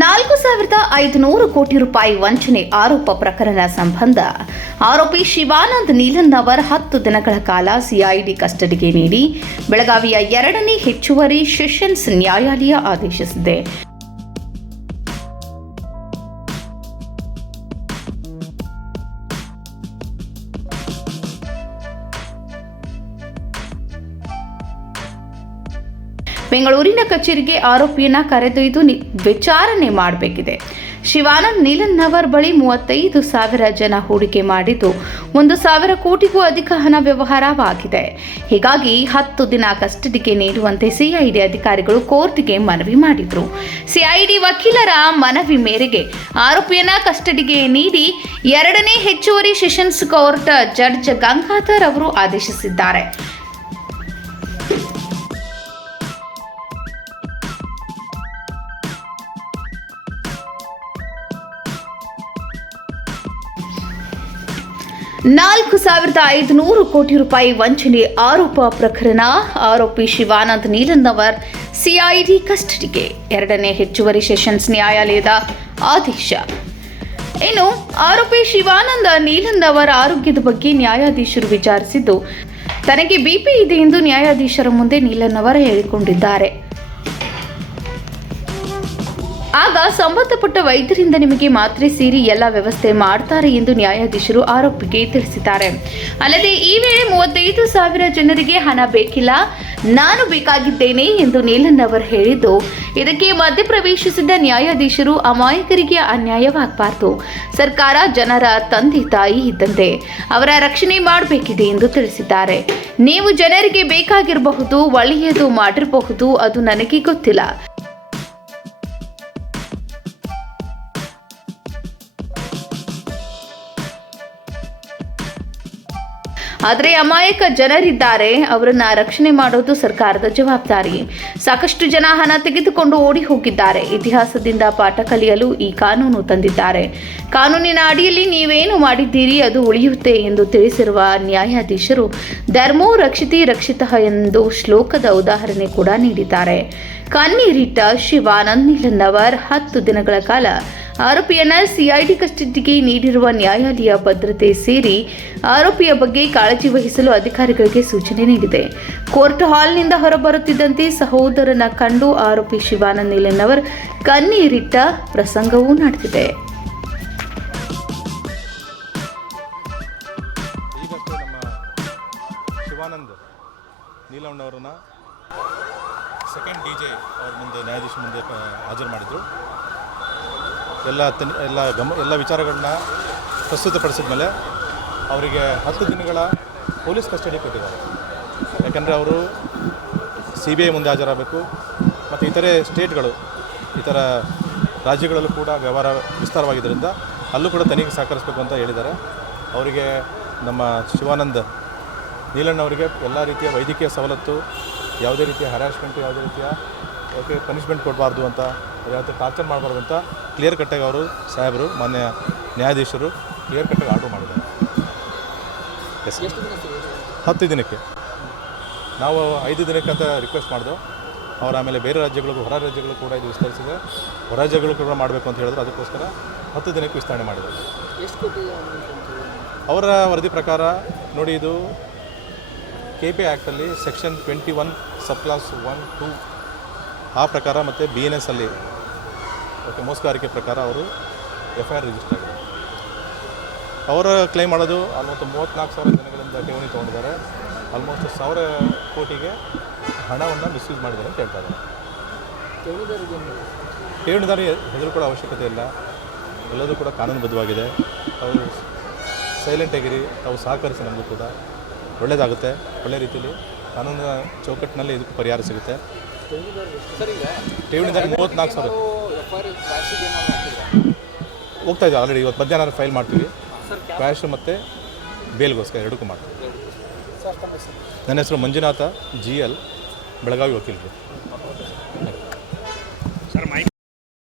4,500 ಕೋಟಿ ರೂಪಾಯಿ ವಂಚನೆ ಆರೋಪ ಪ್ರಕರಣ ಸಂಬಂಧ ಆರೋಪಿ ಶಿವಾನಂದ್ ನೀಲನ್ ಅವರ್ 10 ದಿನಗಳ ಕಾಲ ಸಿಐಡಿ ಕಸ್ಟಡಿಗೆ ನೀಡಿ ಬೆಳಗಾವಿಯ 2ನೇ ಹೆಚ್ಚುವರಿ ಸೆಷನ್ಸ್ ನ್ಯಾಯಾಲಯ ಆದೇಶಿಸಿದೆ. ಬೆಂಗಳೂರಿನ ಕಚೇರಿಗೆ ಆರೋಪಿಯನ್ನ ಕರೆದೊಯ್ದು ವಿಚಾರಣೆ ಮಾಡಬೇಕಿದೆ. ಶಿವಾನಂದ್ ನೀಲನ್ ಅವರ್ ಬಳಿ 35,000 ಜನ ಹೂಡಿಕೆ ಮಾಡಿದ್ದು 1,000 ಕೋಟಿಗೂ ಅಧಿಕ ಹಣ ವ್ಯವಹಾರವಾಗಿದೆ. ಹೀಗಾಗಿ 10 ದಿನ ಕಸ್ಟಡಿಗೆ ನೀಡುವಂತೆ ಸಿಐಡಿ ಅಧಿಕಾರಿಗಳು ಕೋರ್ಟ್ಗೆ ಮನವಿ ಮಾಡಿದ್ರು. ಸಿಐಡಿ ವಕೀಲರ ಮನವಿ ಮೇರೆಗೆ ಆರೋಪಿಯನ್ನ ಕಸ್ಟಡಿಗೆ ನೀಡಿ 2ನೇ ಹೆಚ್ಚುವರಿ ಸೆಷನ್ಸ್ ಕೋರ್ಟ್ ಜಡ್ಜ್ ಗಂಗಾಧರ್ ಅವರು ಆದೇಶಿಸಿದ್ದಾರೆ. $4,500 ಕೋಟಿ ರೂಪಾಯಿ ವಂಚನೆ ಆರೋಪ ಪ್ರಕರಣ ಆರೋಪಿ ಶಿವಾನಂದ್ ನೀಲನ್ ಅವರ್ ಸಿಐಡಿ ಕಸ್ಟಡಿಗೆ 2ನೇ ಹೆಚ್ಚುವರಿ ಸೆಷನ್ಸ್ ನ್ಯಾಯಾಲಯದ ಆದೇಶ. ಇನ್ನು ಆರೋಪಿ ಶಿವಾನಂದ ನೀಲನ್ ಅವರ ಆರೋಗ್ಯದ ಬಗ್ಗೆ ನ್ಯಾಯಾಧೀಶರು ವಿಚಾರಿಸಿದ್ದು, ತನಗೆ ಬಿಪಿ ಇದೆ ಎಂದು ನ್ಯಾಯಾಧೀಶರ ಮುಂದೆ ನೀಲನ್ ಅವರ್ ಹೇಳಿಕೊಂಡಿದ್ದಾರೆ. ಆಗ ಸಂಬಂಧಪಟ್ಟ ವೈದ್ಯರಿಂದ ನಿಮಗೆ ಮಾತ್ರೆ ಸೇರಿ ಎಲ್ಲ ವ್ಯವಸ್ಥೆ ಮಾಡ್ತಾರೆ ಎಂದು ನ್ಯಾಯಾಧೀಶರು ಆರೋಪಿಗೆ ತಿಳಿಸಿದ್ದಾರೆ. ಅಲ್ಲದೆ ಈ ವೇಳೆ 35,000 ಜನರಿಗೆ ಹಣ ಬೇಕಿಲ್ಲ, ನಾನು ಬೇಕಾಗಿದ್ದೇನೆ ಎಂದು ನೀಲನ್ ಅವರು ಹೇಳಿದ್ದು, ಇದಕ್ಕೆ ಮಧ್ಯಪ್ರವೇಶಿಸಿದ ನ್ಯಾಯಾಧೀಶರು ಅಮಾಯಕರಿಗೆ ಅನ್ಯಾಯವಾಗಬಾರದು, ಸರ್ಕಾರ ಜನರ ತಂದೆ ತಾಯಿ ಇದ್ದಂತೆ ಅವರ ರಕ್ಷಣೆ ಮಾಡಬೇಕಿದೆ ಎಂದು ತಿಳಿಸಿದ್ದಾರೆ. ನೀವು ಜನರಿಗೆ ಬೇಕಾಗಿರಬಹುದು, ಒಳ್ಳೆಯದು ಮಾಡಿರಬಹುದು, ಅದು ನನಗೆ ಗೊತ್ತಿಲ್ಲ. ಆದರೆ ಅಮಾಯಕ ಜನರಿದ್ದಾರೆ, ಅವರನ್ನ ರಕ್ಷಣೆ ಮಾಡೋದು ಸರ್ಕಾರದ ಜವಾಬ್ದಾರಿ. ಸಾಕಷ್ಟು ಜನ ಹಣ ತೆಗೆದುಕೊಂಡು ಓಡಿ ಹೋಗಿದ್ದಾರೆ. ಇತಿಹಾಸದಿಂದ ಪಾಠ ಕಲಿಯಲು ಈ ಕಾನೂನು ತಂದಿದ್ದಾರೆ. ಕಾನೂನಿನ ಅಡಿಯಲ್ಲಿ ನೀವೇನು ಮಾಡಿದ್ದೀರಿ ಅದು ಉಳಿಯುತ್ತೆ ಎಂದು ತಿಳಿಸಿರುವ ನ್ಯಾಯಾಧೀಶರು ಧರ್ಮೋ ರಕ್ಷಿತಿ ರಕ್ಷಿತಃ ಎಂದು ಶ್ಲೋಕದ ಉದಾಹರಣೆ ಕೂಡ ನೀಡಿದ್ದಾರೆ. ಕಣ್ಣೀರಿಟ್ಟ ಶಿವಾನಂದ್ ನೀಲನ್ ಅವರ್ 10 ದಿನಗಳ ಕಾಲ ಆರೋಪಿಯನ್ನ ಸಿಐಡಿ ಕಸ್ಟಡಿಗೆ ನೀಡಿರುವ ನ್ಯಾಯಾಲಯ ಭದ್ರತೆ ಸೇರಿ ಆರೋಪಿಯ ಬಗ್ಗೆ ಕಾಳಜಿ ವಹಿಸಲು ಅಧಿಕಾರಿಗಳಿಗೆ ಸೂಚನೆ ನೀಡಿದೆ. ಕೋರ್ಟ್ ಹಾಲ್ನಿಂದ ಹೊರಬರುತ್ತಿದ್ದಂತೆ ಸಹೋದರನ ಕಂಡು ಆರೋಪಿ ಶಿವಾನಂದ್ ನೀಲನ್ ಅವರ್ ಕಣ್ಣೀರಿಟ್ಟ ಪ್ರಸಂಗವೂ ನಡೆದಿದೆ. ಶಿವಾನಂದ್ ನೀಲನ್ ಅವರನ್ನ ಸೆಕೆಂಡ್ DJ ಅವ್ರ ಮುಂದೆ ನ್ಯಾಯಾಧೀಶ ಮುಂದೆ ಹಾಜರು ಮಾಡಿದರು. ಎಲ್ಲ ವಿಚಾರಗಳನ್ನ ಪ್ರಸ್ತುತಪಡಿಸಿದ ಮೇಲೆ ಅವರಿಗೆ 10 ದಿನಗಳ ಪೊಲೀಸ್ ಕಸ್ಟಡಿ ಕೊಟ್ಟಿದ್ದಾರೆ. ಯಾಕೆಂದರೆ ಅವರು CBI ಮುಂದೆ ಹಾಜರಾಗಬೇಕು ಮತ್ತು ಇತರ ರಾಜ್ಯಗಳಲ್ಲೂ ಕೂಡ ವ್ಯವಹಾರ ವಿಸ್ತಾರವಾಗಿದ್ದರಿಂದ ಅಲ್ಲೂ ಕೂಡ ತನಿಖೆ ಸಹಕರಿಸಬೇಕು ಅಂತ ಹೇಳಿದ್ದಾರೆ. ಅವರಿಗೆ ನಮ್ಮ ಶಿವಾನಂದ್ ನೀಲನ್ ಅವರಿಗೆ ಎಲ್ಲ ರೀತಿಯ ವೈದ್ಯಕೀಯ ಸವಲತ್ತು, ಯಾವುದೇ ರೀತಿಯ ಹರಾಸ್ಮೆಂಟು, ಯಾವುದೇ ರೀತಿಯ ಪನಿಷ್ಮೆಂಟ್ ಕೊಡಬಾರ್ದು ಅಂತ, ಯಾವುದೇ ಟಾರ್ಚರ್ ಮಾಡಬಾರ್ದು ಅಂತ ಕ್ಲಿಯರ್ ಕಟ್ಟಾಗಿ ಅವರು ಸಾಹೇಬರು ಮಾನ್ಯ ನ್ಯಾಯಾಧೀಶರು ಕ್ಲಿಯರ್ ಕಟ್ಟಾಗಿ ಆರ್ಡರ್ ಮಾಡಿದ್ದಾರೆ. 10 ದಿನಕ್ಕೆ ನಾವು 5 ದಿನಕ್ಕೆ ಅಂತ ರಿಕ್ವೆಸ್ಟ್ ಮಾಡಿದೆವು. ಅವರು ಆಮೇಲೆ ಬೇರೆ ರಾಜ್ಯಗಳಿಗೂ ಹೊರ ರಾಜ್ಯಗಳು ಕೂಡ ಇದು ವಿಸ್ತರಿಸಿದೆ, ಹೊರ ರಾಜ್ಯಗಳು ಕೂಡ ಮಾಡಬೇಕು ಅಂತ ಹೇಳಿದ್ರು. ಅದಕ್ಕೋಸ್ಕರ 10 ದಿನಕ್ಕೆ ವಿಸ್ತರಣೆ ಮಾಡಿದರು. ಅವರ ವರದಿ ಪ್ರಕಾರ ನೋಡಿ, ಇದು KP ಆ್ಯಕ್ಟಲ್ಲಿ ಸೆಕ್ಷನ್ 21 ಸಬ್ ಕ್ಲಾಸ್ 1, 2 ಆ ಪ್ರಕಾರ ಮತ್ತು BNS ಅಲ್ಲಿ ಮೋಸಗಾರಿಕೆ ಪ್ರಕಾರ ಅವರು FIR ರಿಜಿಸ್ಟರ್ ಆಗಿದೆ. ಅವರ ಕ್ಲೈಮ್ ಮಾಡೋದು ಆಲ್ಮೋಸ್ಟ್ 34,000 ಜನಗಳಿಂದ ಠೇವಣಿ ತೊಗೊಂಡಿದ್ದಾರೆ. ಆಲ್ಮೋಸ್ಟ್ 1,000 ಕೋಟಿಗೆ ಹಣವನ್ನು ಮಿಸ್ಯೂಸ್ ಮಾಡಿದ್ದಾರೆ ಅಂತ ಹೇಳ್ತಾ ಇದ್ದಾರೆ. ಠೇವಣಿದಾರಿ ಹೆದರುಕೊಳ್ಳೋ ಅವಶ್ಯಕತೆ ಇಲ್ಲ, ಎಲ್ಲದೂ ಕೂಡ ಕಾನೂನುಬದ್ಧವಾಗಿದೆ. ಅವರು ಸೈಲೆಂಟ್ ಆಗಿರಿ, ತಾವು ಸಹಕರಿಸಿ, ನಮಗೂ ಕೂಡ ಒಳ್ಳೆಯದಾಗುತ್ತೆ. ಒಳ್ಳೆ ರೀತಿಯಲ್ಲಿ ಕಾನೂನಿನ ಚೌಕಟ್ಟಿನಲ್ಲಿ ಇದಕ್ಕೆ ಪರಿಹಾರ ಸಿಗುತ್ತೆ. ಠೇವಣಿದಾರಿ 34,000 ಹೋಗ್ತಾ ಇದೆ. ಆಲ್ರೆಡಿ ಇವತ್ತು ಮಧ್ಯಾಹ್ನ ಫೈಲ್ ಮಾಡ್ತೀವಿ. ಕ್ಯಾಶ್ ಮತ್ತು ಬೇಲ್ಗೋಸ್ಕರ ಎರಡಕ್ಕೂ ಮಾಡ್ತೀವಿ. ನನ್ನ ಹೆಸರು ಮಂಜುನಾಥ GL, ಬೆಳಗಾವಿ ವಕೀಲರು.